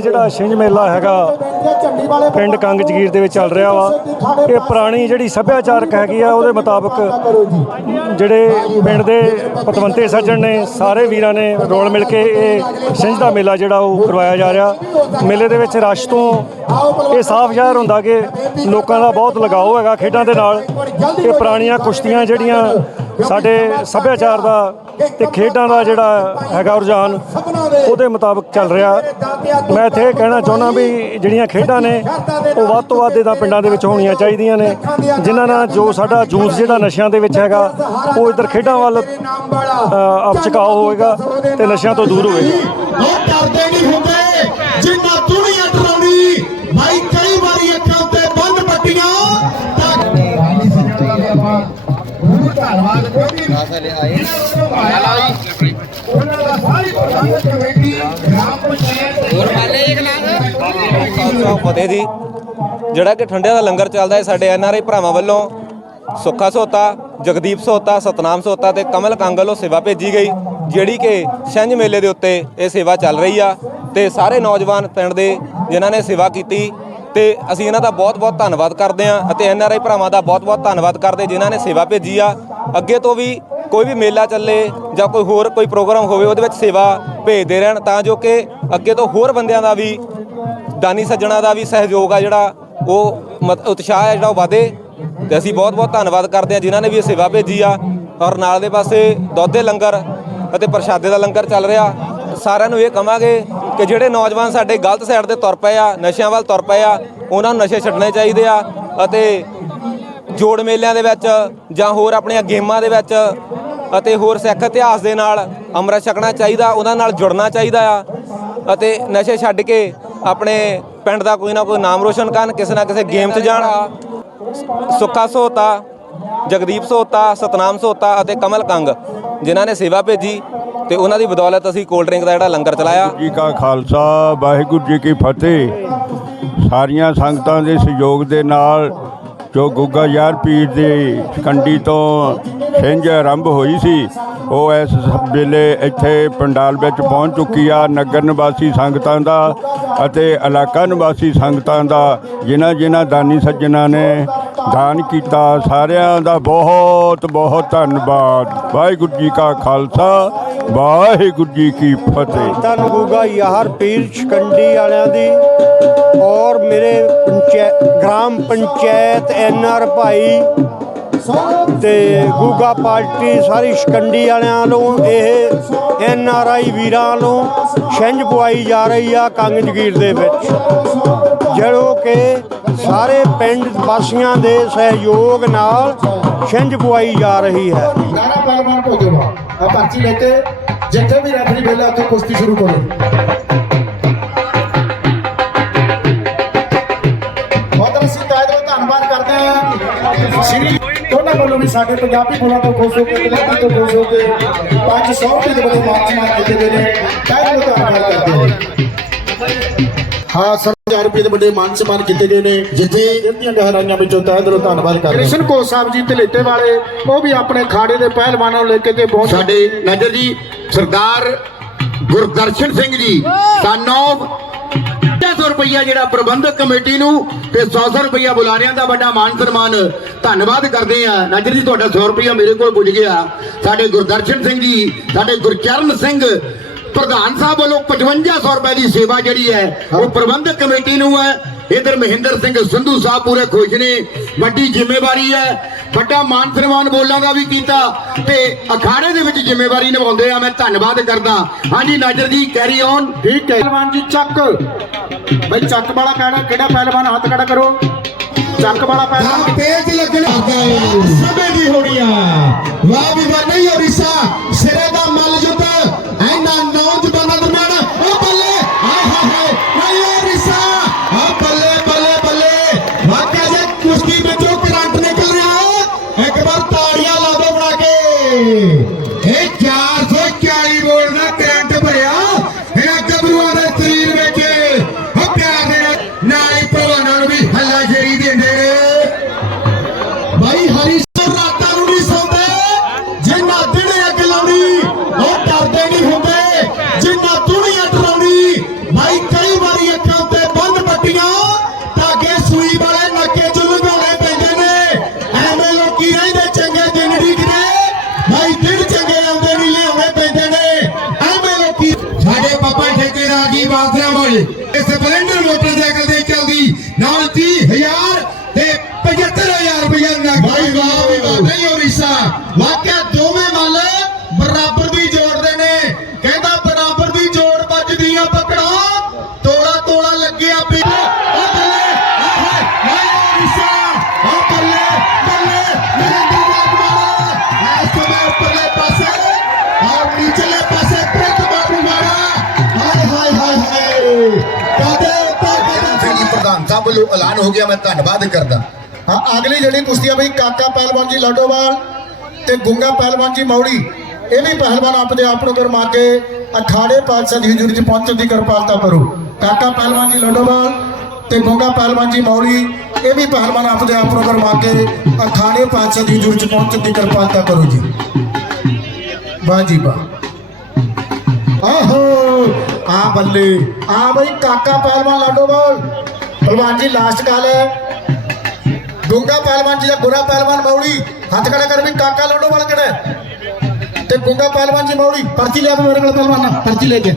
ਜਿਹੜਾ ਛਿੰਝ ਮੇਲਾ ਹੈਗਾ, ਪਿੰਡ ਕੰਗ ਜਗੀਰ ਦੇ ਵਿੱਚ ਚੱਲ ਰਿਹਾ ਵਾ। ਇਹ ਪੁਰਾਣੀ ਜਿਹੜੀ ਸੱਭਿਆਚਾਰਕ ਹੈਗੀ ਆ, ਉਹਦੇ ਮੁਤਾਬਕ ਜਿਹੜੇ ਪਿੰਡ ਦੇ ਪਤਵੰਤੇ ਸੱਜਣ ਨੇ, ਸਾਰੇ ਵੀਰਾਂ ਨੇ ਰੋਲ ਮਿਲ ਕੇ ਇਹ ਛਿੰਝ ਦਾ ਮੇਲਾ ਜਿਹੜਾ ਉਹ ਕਰਵਾਇਆ ਜਾ ਰਿਹਾ। ਮੇਲੇ ਦੇ ਵਿੱਚ ਰਸ਼ ਤੋਂ ਇਹ ਸਾਫ਼ ਜ਼ਾਹਰ ਹੁੰਦਾ ਕਿ ਲੋਕਾਂ ਦਾ ਬਹੁਤ ਲਗਾਓ ਹੈਗਾ ਖੇਡਾਂ ਦੇ ਨਾਲ। ਇਹ ਪੁਰਾਣੀਆਂ ਕੁਸ਼ਤੀਆਂ ਜਿਹੜੀਆਂ ਸਾਡੇ ਸੱਭਿਆਚਾਰ ਦਾ ਤੇ ਖੇਡਾਂ ਦਾ ਜਿਹੜਾ ਹੈਗਾ ਰੁਝਾਨ ਉਹਦੇ ਮੁਤਾਬਕ ਚੱਲ ਰਿਹਾ। ਮੈਂ ਇੱਥੇ ਇਹ ਕਹਿਣਾ ਚਾਹੁੰਦਾ ਵੀ ਜਿਹੜੀਆਂ ਖੇਡਾਂ ਨੇ ਉਹ ਵੱਧ ਤੋਂ ਵੱਧ ਇਹਦਾ ਪਿੰਡਾਂ ਦੇ ਵਿੱਚ ਹੋਣੀਆਂ ਚਾਹੀਦੀਆਂ ਨੇ। ਜਿਨ੍ਹਾਂ ਨਾਲ ਜੋ ਸਾਡਾ ਜੂਸ ਜਿਹੜਾ ਨਸ਼ਿਆਂ ਦੇ ਵਿੱਚ ਹੈਗਾ ਉਹ ਇਧਰ ਖੇਡਾਂ ਵੱਲ ਅ, ਝੁਕਾਓ ਹੋਵੇਗਾ ਤੇ ਨਸ਼ਿਆਂ ਤੋਂ ਦੂਰ ਹੋਵੇਗਾ। ਉਹ ਡਰਦੇ ਨਹੀਂ ਹੁੰਦੇ। ਜਿੰਨਾ ਦੁਨੀਆ ਡਰਾਉਣੀ ਭਾਈ ਕਈ ਵਾਰੀ ਅੱਖਾਂ ਬੰਦ ਪੱਟੀਆਂ ਧੰਨਵਾਦ ਕੋਈ ਸਾਰੀ ਪ੍ਰਬੰਧਕ ਕਮੇਟੀ ਗ੍ਰਾਮ ਪੰਚਾਇਤ ਖਾਲਸਾ ਫਤਿਹ ਜੀ। ਜਿਹੜਾ ਕਿ ਠੰਡਿਆਂ ਦਾ ਲੰਗਰ ਚੱਲਦਾ ਹੈ ਸਾਡੇ ਐਨਆਰਆਈ ਭਰਾਵਾਂ ਵੱਲੋਂ, ਸੁੱਖਾ ਸੋਤਾ, ਜਗਦੀਪ ਸੋਤਾ, ਸਤਨਾਮ ਸੋਤਾ ਤੇ ਕਮਲ ਕੰਗ ਸੇਵਾ ਭੇਜੀ ਗਈ, ਜਿਹੜੀ ਕਿ ਛੰਝ ਮੇਲੇ ਦੇ ਉੱਤੇ ਇਹ ਸੇਵਾ ਚੱਲ ਰਹੀ ਆ ਤੇ ਸਾਰੇ ਨੌਜਵਾਨ ਪਿੰਡ ਦੇ ਜਿਨ੍ਹਾਂ ਨੇ ਸੇਵਾ ਕੀਤੀ ਤੇ ਅਸੀਂ ਇਹਨਾਂ ਦਾ ਬਹੁਤ-ਬਹੁਤ ਧੰਨਵਾਦ ਕਰਦੇ ਹਾਂ ਅਤੇ ਐਨਆਰਆਈ ਭਰਾਵਾਂ ਦਾ ਬਹੁਤ-ਬਹੁਤ ਧੰਨਵਾਦ ਕਰਦੇ ਜਿਨ੍ਹਾਂ ਨੇ ਸੇਵਾ ਭੇਜੀ ਆ। ਅੱਗੇ ਤੋਂ ਵੀ ਕੋਈ ਵੀ ਮੇਲਾ ਚੱਲੇ ਜਾਂ ਕੋਈ ਹੋਰ ਕੋਈ ਪ੍ਰੋਗਰਾਮ ਹੋਵੇ, ਉਹਦੇ ਵਿੱਚ ਸੇਵਾ ਭੇਜਦੇ ਰਹਿਣ ਤਾਂ ਜੋ ਕਿ ਅੱਗੇ ਤੋਂ ਹੋਰ ਬੰਦਿਆਂ ਦਾ ਵੀ, ਦਾਨੀ ਸੱਜਣਾ ਦਾ ਵੀ ਸਹਿਯੋਗ ਆ ਜਿਹੜਾ ਉਹ ਮਤ- ਉਤਸ਼ਾਹ ਹੈ ਜਿਹੜਾ ਉਹ ਵਧੇ। ਤੇ ਅਸੀਂ ਬਹੁਤ ਬਹੁਤ ਧੰਨਵਾਦ ਕਰਦੇ ਹਾਂ ਜਿਨ੍ਹਾਂ ਨੇ ਵੀ ਇਹ ਸੇਵਾ ਭੇਜੀ ਆ। ਔਰ ਨਾਲ ਦੇ ਪਾਸੇ ਦੁੱਧ ਦੇ ਲੰਗਰ ਅਤੇ ਪ੍ਰਸ਼ਾਦੇ ਦਾ ਲੰਗਰ ਚੱਲ ਰਿਹਾ। ਸਾਰਿਆਂ ਨੂੰ ਇਹ ਕਵਾਂਗੇ ਕਿ ਜਿਹੜੇ ਨੌਜਵਾਨ ਸਾਡੇ ਗਲਤ ਸਾਈਡ ਤੇ ਤੁਰ ਪਏ ਆ, ਨਸ਼ਿਆਂ ਵੱਲ ਤੁਰ ਪਏ ਆ, ਉਹਨਾਂ ਨੂੰ ਨਸ਼ੇ ਛੱਡਣੇ ਚਾਹੀਦੇ ਆ ਅਤੇ ਜੋੜ ਮੇਲਿਆਂ ਦੇ ਵਿੱਚ ਜਾਂ ਹੋਰ ਆਪਣੀਆਂ ਗੇਮਾਂ ਦੇ ਵਿੱਚ ਅਤੇ ਹੋਰ ਸਿੱਖ ਇਤਿਹਾਸ ਦੇ ਨਾਲ ਅੰਮ੍ਰਿਤ ਛਕਣਾ ਚਾਹੀਦਾ, ਉਹਨਾਂ ਨਾਲ ਜੁੜਨਾ ਚਾਹੀਦਾ ਆ ਅਤੇ ਨਸ਼ੇ ਛੱਡ ਕੇ ਆਪਣੇ ਪਿੰਡ ਦਾ ਕੋਈ ਨਾ ਕੋਈ ਨਾਮ ਰੋਸ਼ਨ ਕਰਨ, ਕਿਸੇ ਨਾ ਕਿਸੇ ਗੇਮ 'ਚ ਜਾਣ। ਸੁੱਖਾ ਸੋਤਾ ਜਗਦੀਪ ਸੋਤਾ ਸਤਨਾਮ ਸੋਤਾ ਅਤੇ ਕਮਲ ਕੰਗ, ਜਿਨ੍ਹਾਂ ਨੇ ਸੇਵਾ ਭੇਜੀ ਤੇ ਉਹਨਾਂ ਦੀ ਬਦੌਲਤ ਅਸੀਂ ਕੋਲਡ ਡਰਿੰਕ ਦਾ ਜਿਹੜਾ ਲੰਗਰ ਚਲਾਇਆ। ਜੀ ਕਾ ਖਾਲਸਾ, ਵਾਹਿਗੁਰੂ ਜੀ ਕੀ ਫਤਿਹ। ਸਾਰੀਆਂ ਸੰਗਤਾਂ ਦੇ ਸਹਿਯੋਗ ਦੇ ਨਾਲ ਜੋ ਗੁੱਗਾ ਯਾਰ ਪੀਰ ਦੀ ਕੰਡੀ ਤੋਂ ਸਿੰਝ ਆਰੰਭ ਹੋਈ ਸੀ, ਉਹ ਇਸ ਵੇਲੇ ਇੱਥੇ ਪੰਡਾਲ ਵਿੱਚ ਪਹੁੰਚ ਚੁੱਕੀ ਆ। ਨਗਰ ਨਿਵਾਸੀ ਸੰਗਤਾਂ ਦਾ ਅਤੇ ਇਲਾਕਾ ਨਿਵਾਸੀ ਸੰਗਤਾਂ ਦਾ, ਜਿਨ੍ਹਾਂ ਜਿਨ੍ਹਾਂ ਦਾਨੀ ਸੱਜਣਾ ਨੇ ਦਾਨ ਕੀਤਾ, ਸਾਰਿਆਂ ਦਾ ਬਹੁਤ ਬਹੁਤ ਧੰਨਵਾਦ। ਵਾਹਿਗੁਰੂ ਜੀ ਕਾ ਖਾਲਸਾ। ਵਾਹਿਗੁਰੂ ਜੀ ਕੀ ਫਤਿਹ। ਧੰਨ ਗੁੱਗਾ ਯਾਰ ਪੀਰ ਸ਼ਕੰਡੀ ਵਾਲਿਆਂ ਦੀ। ਔਰ ਮੇਰੇ ਪੰਚਾਇਤ ਗ੍ਰਾਮ ਪੰਚਾਇਤ ਐਨਆਰ ਭਾਈ ਤੇ ਗੁੱਗਾ ਪਾਰਟੀ ਸਾਰੀ ਸ਼ਕੰਡੀ ਵਾਲਿਆਂ ਵੱਲੋਂ ਇਹ ਐਨਆਰਆਈ ਵੀਰਾਂ ਵੱਲੋਂ ਛਿੰਝ ਪਵਾਈ ਜਾ ਰਹੀ ਆ ਕੰਗ ਜਗੀਰ ਦੇ ਵਿੱਚ। ਜਿਹੜੋ ਕਿ ਸਾਰੇ ਪਿੰਡ ਵਾਸੀਆਂ ਦੇ ਸਹਿਯੋਗ ਨਾਲ ਛਿੰਝ ਪਵਾਈ ਜਾ ਰਹੀ ਹੈ। ਆ ਪਰਚੀ ਲੈ ਕੇ ਜਿੱਥੇ ਵੀ ਰੈਫਰੀ ਬੋਲੇ ਉੱਥੇ ਕੁਸ਼ਤੀ ਸ਼ੁਰੂ ਕਰੋ। ਬਹੁਤ ਅਸੀਂ ਕਾਇਦ ਦਿਲੋਂ ਧੰਨਵਾਦ ਕਰਦੇ ਹਾਂ। ਸ਼੍ਰੀ ਉਹਨਾਂ ਵੱਲੋਂ ਵੀ ਸਾਡੇ ਪੰਜਾਬੀ ਫੁੱਲਾਂ ਤੋਂ ਖੁਸ਼ ਹੋ ਕੇ, ਪੰਜਾਬੀ ਤੋਂ ਖੁਸ਼ ਹੋ ਕੇ 500 ਰੁਪਏ ਦੇ ਬੜੇ ਮਾਨ ਸਨਮਾਨ ਕੀਤੇ ਗਏ ਨੇ। ਤਹਿ ਦਿਲੋਂ ਧੰਨਵਾਦ ਕਰਦੇ ਹਾਂ। ਹਾਂ ਸਰ 1000 ਰੁਪਏ ਦੇ ਵੱਡੇ ਮਾਨ ਸਨਮਾਨ ਕੀਤੇ ਗਏ ਨੇ। ਜਿੱਥੇ ਇਹਦੀਆਂ ਗਹਿਰਾਈਆਂ ਵਿੱਚੋਂ ਤਹਿ ਦਿਲੋਂ ਧੰਨਵਾਦ ਕਰਦੇ ਹਾਂ। ਕ੍ਰਿਸ਼ਨ ਕੋ ਸਾਹਿਬ ਜੀ ਧਲੇਟੇ ਵਾਲੇ ਉਹ ਵੀ ਆਪਣੇ ਖਾੜੇ ਦੇ ਪਹਿਲਵਾਨਾਂ ਨੂੰ ਲੈ ਕੇ ਤੇ ਬਹੁਤ ਸਾਡੇ ਨਜ਼ਰ ਜੀ ਸਰਦਾਰ ਗੁਰਦਰਸ਼ਨ ਸਿੰਘ ਜੀ ਸਾਨੂੰ 100 ਰੁਪਈਆ ਜਿਹੜਾ ਪ੍ਰਬੰਧਕ ਕਮੇਟੀ ਨੂੰ ਤੇ 100 ਰੁਪਈਆ ਬੁਲਾਰਿਆਂ ਦਾ ਵੱਡਾ ਮਾਨ ਸਨਮਾਨ ਧੰਨਵਾਦ ਕਰਦੇ ਆ ਨਜ਼ਰ ਜੀ ਤੁਹਾਡਾ 100 ਰੁਪਈਆ ਮੇਰੇ ਕੋਲ ਪੁੱਜ ਗਿਆ। ਸਾਡੇ ਗੁਰਦਰਸ਼ਨ ਸਿੰਘ ਜੀ ਸਾਡੇ ਗੁਰਚਰਨ ਸਿੰਘ ਪ੍ਰਧਾਨ ਸਾਹਿਬ ਵੱਲੋਂ 5500 ਰੁਪਏ ਦੀ ਸੇਵਾ ਜਿਹੜੀ ਹੈ ਉਹ ਪ੍ਰਬੰਧਕ ਕਮੇਟੀ ਨੂੰ ਹੈ। ਇਧਰ ਮਹਿੰਦਰ ਸਿੰਘ ਸੰਧੂ ਸਾਹਿਬ ਪੂਰੇ ਖੁਸ਼ ਨੇ। ਵੱਡੀ ਜ਼ਿੰਮੇਵਾਰੀ ਹੈ। ਵੱਡਾ ਮਾਨ ਸਨਮਾਨ ਬੋਲਾਂ ਦਾ ਵੀ ਕੀਤਾ ਤੇ ਅਖਾੜੇ ਦੇ ਵਿੱਚ ਜ਼ਿੰਮੇਵਾਰੀ ਨਿਭਾਉਂਦੇ ਆ। ਮੈਂ ਧੰਨਵਾਦ ਕਰਦਾ। ਹਾਂਜੀ ਨਾਜਰ ਜੀ ਕੈਰੀ ਔਨ ਠੀਕ ਹੈ। ਪਹਿਲਵਾਨ ਜੀ ਚੱਕ। ਬਈ ਚੱਕ ਵਾਲਾ ਕਹਿਣਾ ਕਿਹੜਾ ਪਹਿਲਵਾਨ? ਹੱਥ ਖੜਾ ਕਰੋ। ਚੱਕ ਵਾਲਾ ਪਹਿਲਵਾਨ ਤੇਜ਼ ਲੱਗਣਾ। ਸਮੇਂ ਦੀ ਹੋਣੀ ਆ। ਵਾਹ ਵੀ ਵਾਹ। ਪ੍ਰਧਾਨ ਸਾਹਿਬ ਵੱਲੋਂ ਐਲਾਨ ਹੋ ਗਿਆ, ਮੈਂ ਧੰਨਵਾਦ ਕਰਦਾ। ਹਾਂ, ਅਗਲੀ ਜਿਹੜੀ ਕੁਸ਼ਤੀ ਆ ਬਈ, ਕਾਕਾ ਪਹਿਲਵਾਨ ਜੀ, ਲਾਡੋਵਾਲ ਤੇ ਗੁੰਗਾ ਪਹਿਲਵਾਨ ਜੀ ਮੌੜੀ ਇਹ ਵੀ ਪਹਿਲਵਾਨ ਆਪਦੇ ਆਪ ਨੂੰ ਗਰਮਾ ਕੇ ਅਖਾੜੇ ਪਾਤਸ਼ਾਹ ਦੀ ਹਜ਼ੂਰੀ 'ਚ ਪਹੁੰਚਣ ਦੀ ਕਿਰਪਾਲਤਾ ਕਰੋ। ਕਾਕਾ ਪਹਿਲਵਾਨ ਜੀ, ਲਾਡੋਵਾਲ ਤੇ ਗੁੰਗਾ ਪਹਿਲਵਾਨ ਜੀ ਮੌੜੀ ਇਹ ਵੀ ਪਹਿਲਵਾਨ ਆਪਦੇ ਆਪ ਨੂੰ ਕਰਮਾ ਕੇ ਅਖਾੜੇ ਪਾਤਸ਼ਾਹ ਦੀ ਹਜ਼ੂਰੀ 'ਚ ਪਹੁੰਚਣ ਦੀ ਕਿਰਪਾਲਤਾ ਕਰੋ ਜੀ। ਵਾਹ ਜੀ ਵਾਹ। ਆਹੋ, ਆ ਬੱਲੇ, ਆ ਬਈ ਕਾਕਾ ਪਹਿਲਵਾਨ, ਲਾਡੋਵਾਲ। ਪਹਿਲਵਾਨ ਜੀ ਲਾਸਟ ਕਾਲ ਹੈ। ਗੁੰਗਾ ਪਹਿਲਵਾਨ ਜੀ ਦਾ ਗੁਰਾ ਪਹਿਲਵਾਨ ਮੌੜੀ ਹੱਥ ਖੜਾ ਕਰ ਵੀ ਕਾਕਾ ਲੋਡੋ ਵਾਲ ਕਿਹੜਾ ਤੇ ਗੁੰਗਾ ਪਹਿਲਵਾਨ ਜੀ ਮੌੜੀ ਪਰਚੀ ਲੈ ਕੇ ਮੇਰੇ ਕੋਲ ਪਹਿਲਵਾਨਾ ਪਰਚੀ ਲੈ ਕੇ।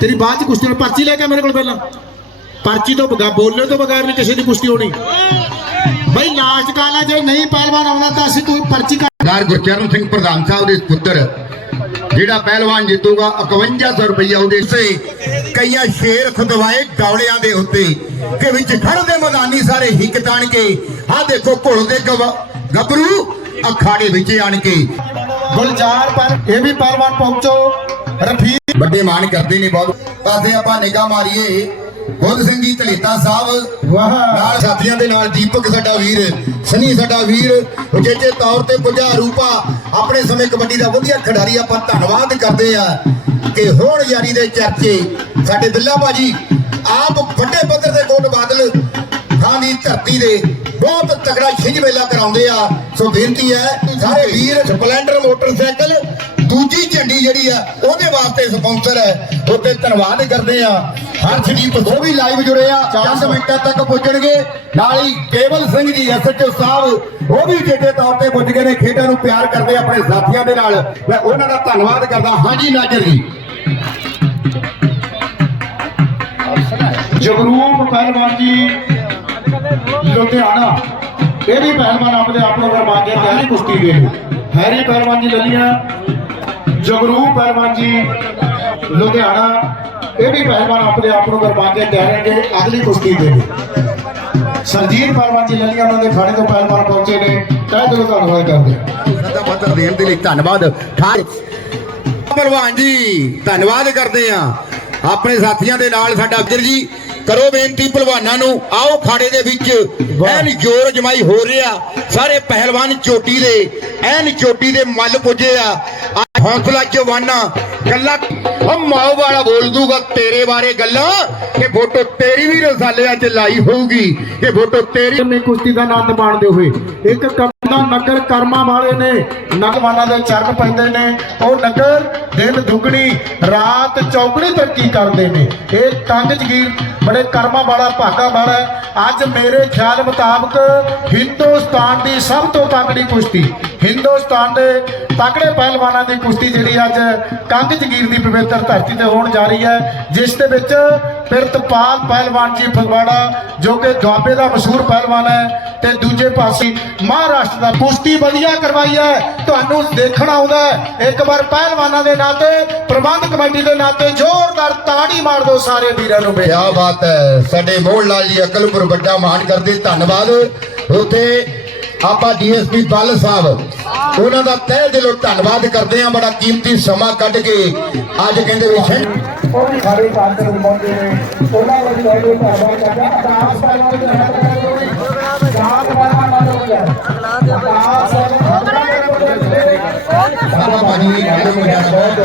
ਤੇਰੀ ਬਾਅਦ ਚ ਕੁਸ਼ਤੀ ਹੋਣੀ, ਪਰਚੀ ਲੈ ਕੇ ਮੇਰੇ ਕੋਲ ਪਹਿਲਾਂ। ਪਰਚੀ ਤੋਂ ਬਗਾ ਬੋਲਣ ਤੋਂ ਬਗੈਰ ਨਹੀਂ ਕਿਸੇ ਦੀ ਕੁਸ਼ਤੀ ਹੋਣੀ। ਬਈ ਲਾਸਟ ਕਾਲ ਹੈ, ਜੇ ਨਹੀਂ ਪਹਿਲਵਾਨ ਆਉਣਾ ਤਾਂ ਅਸੀਂ ਤੂੰ ਪਰਚੀ ਕੱਟ ਗੁਰਚਰਨ ਸਿੰਘ ਪ੍ਰਧਾਨ ਸਾਹਿਬ ਦੇ ਪੁੱਤਰ ਜਿਹੜਾ ਪਹਿਲਵਾਨ ਜਿੱਤੂਗਾ 5100 ਰੁਪਈਆ ਉਹਦੇ ਸੇ ਕਈਆਂ ਸ਼ੇਰ ਖੁਦਵਾਏ ਡੌਲਿਆਂ ਦੇ ਉੱਤੇ ਕਿ ਵਿੱਚ ਖੜਦੇ ਮੈਦਾਨੀ ਸਾਰੇ ਹਿੱਕ ਤਾਣ ਕੇ ਆਹ ਦੇਖੋ ਘੋੜ ਦੇ ਗੱਭਰੂ ਅਖਾੜੇ ਵਿੱਚ ਆਣ ਕੇ। ਗੁਲਜ਼ਾਰ ਪਰ ਇਹ ਵੀ ਪਹਿਲਵਾਨ ਪਹੁੰਚੋ। ਰਫੀ ਵੱਡੇ ਮਾਣ ਕਰਦੇ ਨੇ ਬਹੁਤ। ਪਾਸੇ ਆਪਾਂ ਨਿਗਾਹ ਮਾਰੀਏ। ਬੁੱਧ ਸਿੰਘ ਜੀ ਧਲੇਤਾ ਸਾਹਿਬ ਵਾਹ। ਨਾਲ ਸਾਥੀਆਂ ਦੇ ਨਾਲ ਦੀਪਕ ਸਾਡਾ ਵੀਰ ਸਨੀ ਸਾਡਾ ਵੀਰ ਉਚੇਚੇ ਤੌਰ ਤੇ ਪੁਜਾ ਰੂਪਾ ਆਪਣੇ ਸਮੇਂ ਕਬੱਡੀ ਦਾ ਵਧੀਆ ਖਿਡਾਰੀ ਆਪਾਂ ਧੰਨਵਾਦ ਕਰਦੇ ਆ ਕਿ ਹੁਣ ਯਾਰੀ ਦੇ ਚਰਚੇ ਸਾਡੇ ਬਿੱਲਾ ਬਾਜੀ ਆਪ ਵੱਡੇ ਪੱਧਰ ਤੇ ਕੋਟ ਬਾਦਲ ਥਾਂ ਦੀ ਧਰਤੀ ਦੇ ਬਹੁਤ ਤਕੜਾ ਛਿੰਝ ਮੇਲਾ ਕਰਾਉਂਦੇ ਆ। ਸੋ ਬੇਨਤੀ ਹੈ ਸਾਰੇ ਵੀਰ ਸਪਲੈਂਡਰ ਮੋਟਰਸਾਈਕਲ ਦੂਜੀ ਝੰਡੀ ਜਿਹੜੀ ਆ ਉਹਦੇ ਵਾਸਤੇ ਸਪਾਂਸਰ ਹੈ। ਉਹਤੇ ਧੰਨਵਾਦ ਕਰਦੇ ਆ ਹਰਸ਼ਦੀਪ ਉਹ ਵੀ ਲਾਈਵ ਜੁੜੇ ਆ। ਚੰਦ ਮਿੰਟਾਂ ਤੱਕ ਪੁੱਜਣਗੇ। ਨਾਲ ਹੀ ਕੇਵਲ ਸਿੰਘ ਜੀ ਐਸਐਚਓ ਸਾਹਿਬ ਉਹ ਵੀ ਜਿੱਡੇ ਤੌਰ ਤੇ ਪੁੱਜ ਗਏ ਨੇ ਖੇਡਾਂ ਨੂੰ ਪਿਆਰ ਕਰਦੇ ਆਪਣੇ ਸਾਥੀਆਂ ਦੇ ਨਾਲ। ਮੈਂ ਉਹਨਾਂ ਦਾ ਧੰਨਵਾਦ ਕਰਦਾ ਹਾਂਜੀ ਨਾਜਰ ਜੀ। ਜਗਰੂਪ ਪਹਿਲਵਾਨ ਜੀ ਲੁਧਿਆਣਾ। ਇਹ ਵੀ ਪਹਿਲਵਾਨ ਆਪਣੇ ਆਪ ਨੂੰ ਕਰਵਾ ਕੇ ਤਿਆਰੀ ਕੁਸ਼ਤੀ ਦੇ ਹੈਰੀ ਪਹਿਲਵਾਨ ਜੀ ਲੱਲੀਆਂ। ਜਗਰੂਪ ਪਹਿਲਵਾਨ ਜੀ, ਲੁਧਿਆਣਾ। ਇਹ ਵੀ ਪਹਿਲਵਾਨ ਆਪਣੇ ਆਪ ਨੂੰ ਕਰਵਾ ਕੇ ਰਹੇ ਨੇ, ਅਗਲੀ ਕੁਸ਼ਤੀ ਦੇ ਨੇ ਸਰਜੀਤ ਪਹਿਲਵਾਨ ਜੀ, ਲੱਲੀਆਂ ਉਹਨਾਂ ਦੇ ਖਾੜੇ ਤੋਂ ਪਹਿਲਵਾਨ ਪਹੁੰਚੇ ਨੇ। ਤਹਿ ਦਿਲੋਂ ਧੰਨਵਾਦ ਕਰਦੇ ਹਾਂ। ਸਾਡਾ ਪੱਤਰ ਦੇਣ ਦੇ ਲਈ ਧੰਨਵਾਦ। ਠਾਰ ਭਲਵਾਨ ਜੀ, ਧੰਨਵਾਦ ਕਰਦੇ ਆ ਆਪਣੇ ਸਾਥੀਆਂ ਦੇ ਨਾਲ ਸਾਡਾ ਅਫਜਰ ਜੀ ਕਰੋ ਬੇਨਤੀ ਭਲਵਾਨਾਂ ਨੂੰ ਆਓ ਖਾੜੇ ਦੇ ਵਿੱਚ। ਐਨ ਜੋਰ ਜਮਾਈ ਹੋ ਰਿਹਾ। ਸਾਰੇ ਪਹਿਲਵਾਨ ਚੋਟੀ ਦੇ ਐਨ ਚੋਟੀ ਦੇ ਮੱਲ ਪੁੱਜੇ ਆ। ਹੌਸਲਾ ਜਵਾਨਾ ਗੱਲਾਂ ਉਹ ਮਾਓ ਵਾਲਾ ਬੋਲ ਦੂਗਾ ਤੇਰੇ ਬਾਰੇ ਗੱਲਾਂ ਕਿ ਫੋਟੋ ਤੇਰੀ ਵੀ ਰਸਾਲਿਆਂ 'ਚ ਲਾਈ ਹੋਊਗੀ ਕਿ ਫੋਟੋ ਤੇਰੀ ਨੇ ਕੁਸ਼ਤੀ ਦਾ ਆਨੰਦ ਮਾਣਦੇ ਹੋਏ। ਇੱਕ ਕਪਦਾ ਨਗਰ ਕਰਮਾਂ ਵਾਲੇ ਨੇ ਨਗਵਾਨਾਂ ਦੇ ਚਰਨ ਪੈਂਦੇ ਨੇ, ਉਹ ਨਗਰ ਦਿਨ ਦੁਗਣੀ, ਰਾਤ ਚੌਗਣੀ ਤਰੱਕੀ ਕਰਦੇ ਨੇ ਇਹ ਤੰਗ ਜਗੀਰ ਬੜੇ ਕਰਮਾਂ ਵਾਲਾ, ਭਾਗਾ ਵਾਲਾ ਹੈ। ਅੱਜ ਮੇਰੇ ਖਿਆਲ ਮੁਤਾਬਕ ਹਿੰਦੁਸਤਾਨ ਦੀ ਸਭ ਤੋਂ ਤਕੜੀ ਕੁਸ਼ਤੀ, ਹਿੰਦੁਸਤਾਨ ਦੇ ਤਕੜੇ ਪਹਿਲਵਾਨਾਂ ਦੀ ਕੁਸ਼ਤੀ ਜਿਹੜੀ ਅੱਜ ਕੰਗ ਜਗੀਰ ਦੀ ਪਵਿੱਤਰ ਧਰਤੀ ਤੇ ਹੋਣ ਜਾ ਰਹੀ ਹੈ, ਜਿਸ ਦੇ ਵਿੱਚ ਪਿਰਤਪਾਲ ਪਹਿਲਵਾਨ ਜੀ ਫਗਵਾੜਾ, ਜੋ ਕਿ ਦੁਆਬੇ ਦਾ ਮਸ਼ਹੂਰ ਪਹਿਲਵਾਨ ਹੈ, ਤੇ ਦੂਜੇ ਪਾਸੇ ਮਹਾਰਾਸ਼ਟਰ ਦਾ ਕੁਸ਼ਤੀ ਵਧੀਆ ਕਰਵਾਈ ਹੈ। ਤੁਹਾਨੂੰ ਦੇਖਣਾ ਆਉਂਦਾ ਇੱਕ ਵਾਰ ਪਹਿਲਵਾਨਾਂ ਦੇ ਨਾਂ ਤੇ ਪ੍ਰਬੰਧ ਕਮੇਟੀ ਦੇ ਨਾਂ ਤੇ ਜ਼ੋਰਦਾਰ ਤਾੜੀ ਮਾਰ ਦਿਓ ਸਾਰੇ ਵੀਰਾਂ ਨੂੰ ਬੇਨਤੀ। ਕਿਆ ਬਾਤ ਹੈ, ਸਾਡੇ ਮੋਹਨ ਲਾਲ ਜੀ ਅਕਲਪੁਰ ਵੱਡਾ ਮਾਣ ਕਰਦੇ, ਧੰਨਵਾਦ। ਉਥੇ ਆਪਾਂ ਡੀਐਸਪੀ ਬੱਲ ਸਾਹਿਬ ਉਹਨਾਂ ਦਾ ਤਹਿ ਦਿਲੋਂ ਧੰਨਵਾਦ ਕਰਦੇ ਆ ਬੜਾ ਕੀਮਤੀ ਸਮਾਂ ਕੱਢ ਕੇ ਅੱਜ ਕਹਿੰਦੇ ਵੀ ਸੈਂ- ਉਹ ਵੀ ਸਾਡੇ ਕਾਂਦਰ ਨੂੰ ਉਹਨਾਂ ਵੱਲ ਧੰਨਵਾਦ ਕਰਦਾ ਜਾਤ ਨਾਲ ਹੋ ਸਾਰਾ ਪਾਣੀ ਵਗੈਰਾ ਬਹੁਤ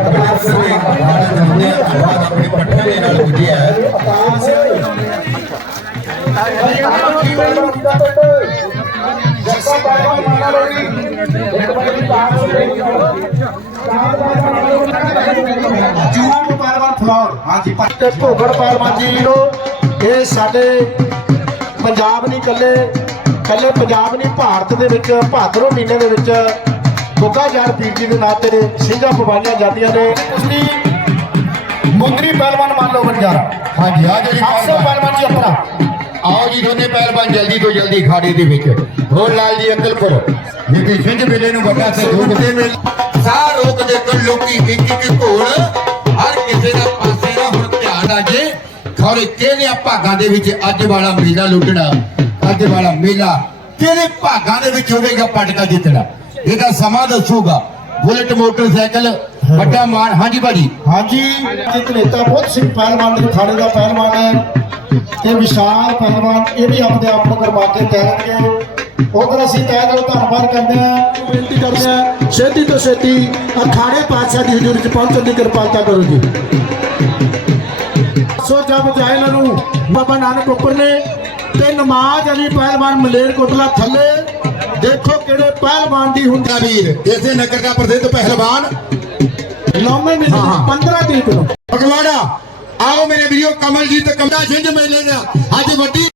ਅਭਿਆਸ ਦੇ ਭਾਰਤ ਹੁੰਦੇ ਆ ਧੰਨਵਾਦ ਆਪਣੇ ਪੱਠੇ ਦੇ ਨਾਲ ਹੈ ਫਲੋਰ ਹਾਂਜੀ ਤੇ ਭੋਗੜ ਪਹਿਲਵਾਨ ਜੀ ਨੂੰ ਇਹ ਸਾਡੇ ਪੰਜਾਬ ਨਹੀਂ ਕੱਲੇ ਕੱਲੇ ਪੰਜਾਬ ਨਹੀਂ ਭਾਰਤ ਦੇ ਵਿੱਚ ਭਾਦਰੋਂ ਮਹੀਨੇ ਦੇ ਵਿੱਚ ਗੁੱਗਾ ਯਾਰ ਪੀਰ ਜੀ ਦੇ ਨਾਂ ਤੇ ਸਿੰਘਾਂ ਪਵਾਈਆਂ ਜਾਂਦੀਆਂ ਨੇ। ਉਸਦੀ ਮੁੰਦਰੀ ਪਹਿਲਵਾਨ ਮੰਨ ਲਓ ਬੰਜਾਰਾ ਹਾਂਜੀ ਆ ਜਿਹੜੀ ਪਹਿਲਵਾਨ। ਜੀ ਆਪਣਾ। ਆਓ ਜੀ ਦੋਨੇ ਪਹਿਲਵਾਨ ਜਲਦੀ ਤੋਂ ਜਲਦੀ ਖਾੜੇ ਦੇ ਵਿੱਚ। ਹੋਰ ਲਾਲ ਜੀ ਅਕਲਪੁਰ ਜਿੱਥੇ ਸਿੰਘ ਮੇਲੇ ਨੂੰ ਵੱਡਾ ਸਹਿਯੋਗ ਦੇ ਮੇਲ ਸਾਹ ਰੋਕ ਦੇ ਕਰ ਲੋਕੀ ਇੱਕ ਇੱਕ ਹਰ ਕਿਸੇ ਦਾ ਪਾਸੇ ਦਾ ਹੁਣ ਧਿਆਨ ਆ ਜੇ। ਖੌਰੇ ਕਿਹਦੇ ਭਾਗਾਂ ਦੇ ਵਿੱਚ ਅੱਜ ਵਾਲਾ ਮੇਲਾ ਲੁੱਟਣਾ ਅੱਜ ਵਾਲਾ ਮੇਲਾ ਕਿਹਦੇ ਭਾਗਾਂ ਦੇ ਵਿੱਚ ਹੋਵੇਗਾ ਪਟਕਾ ਜਿੱਤਣਾ। ਇਹਦਾ ਸਮਾਂ ਦੱਸੂਗਾ। ਬੁਲਟ ਮੋਟਰਸਾਈਕਲ ਵੱਡਾ ਮਾਨ ਹਾਂਜੀ ਭਾਜੀ। ਹਾਂਜੀ ਇੱਕ ਨੇਤਾ ਬਹੁਤ ਸਿੰਘ ਪਹਿਲਵਾਨ ਦੇ ਖਾੜੇ ਦਾ ਪਹਿਲਵਾਨ ਹੈ ਤੇ ਵਿਸ਼ਾਲ ਪਹਿਲਵਾਨ ਇਹ ਵੀ ਆਪਣੇ ਆਪ ਨੂੰ ਕਰਵਾ ਕੇ ਤੈਰਨਗੇ ਉਧਰ ਅਸੀਂ ਤਹਿ ਦਿਲੋਂ ਧੰਨਵਾਦ ਕਰਦੇ ਹਾਂ ਬੇਨਤੀ ਕਰਦੇ ਹਾਂ ਛੇਤੀ ਤੋਂ ਛੇਤੀ ਅਖਾੜੇ ਪਾਤਸ਼ਾਹ ਦੀ ਹਜ਼ੂਰੀ 'ਚ ਪਹੁੰਚਣ ਦੀ ਕਿਰਪਾਲਤਾ ਕਰੋ ਜੀ। ਸੋ ਜਬ ਜਾਇਲ ਨੂੰ ਬਾਬਾ ਨਾਨਕ ਉੱਪਰ ਨੇ ਤੇ ਨਮਾਜ਼ ਅਲੀ ਪਹਿਲਵਾਨ ਮਲੇਰ ਕੋਟਲਾ ਥੱਲੇ ਦੇਖੋ ਕਿਹੜੇ ਪਹਿਲਵਾਨ ਦੀ ਹੁੰਦੀ ਵੀਰ ਇਸੇ ਨਗਰ ਦਾ ਪ੍ਰਸਿੱਧ ਪਹਿਲਵਾਨ। ਨੌਵੇਂ ਮਹੀਨੇ ਹਾਂ, ਹਾਂ। 15 ਤਰੀਕ ਨੂੰ। ਫਗਵਾੜਾ ਆਓ ਮੇਰੇ ਵੀਰੋ ਕਮਲਜੀਤ ਕਮਲਾ ਸਿੰਘ ਮੇਲੇ ਦਾ। ਅੱਜ ਵੱਡੀ